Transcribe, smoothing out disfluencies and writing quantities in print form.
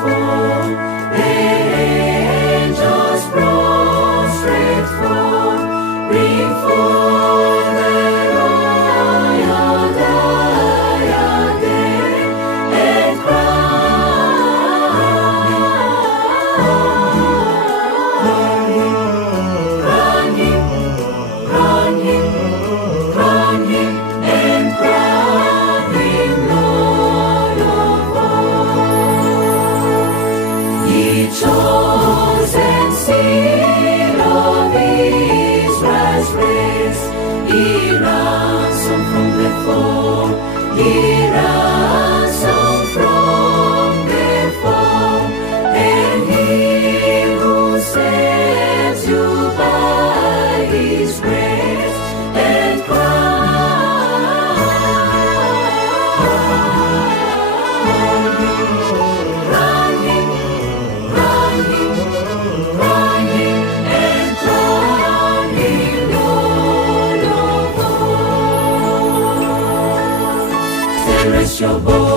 fall, the angels prostrate fall, bring forth the royal diadem and crown him, and crown him Lord of all. Ye chosen seed of Israel's race, ye ransom from the fall, ye ransom from the fall, and he who saves you by his grace and crown him, and crown him Lord of all. Say, raise your voice.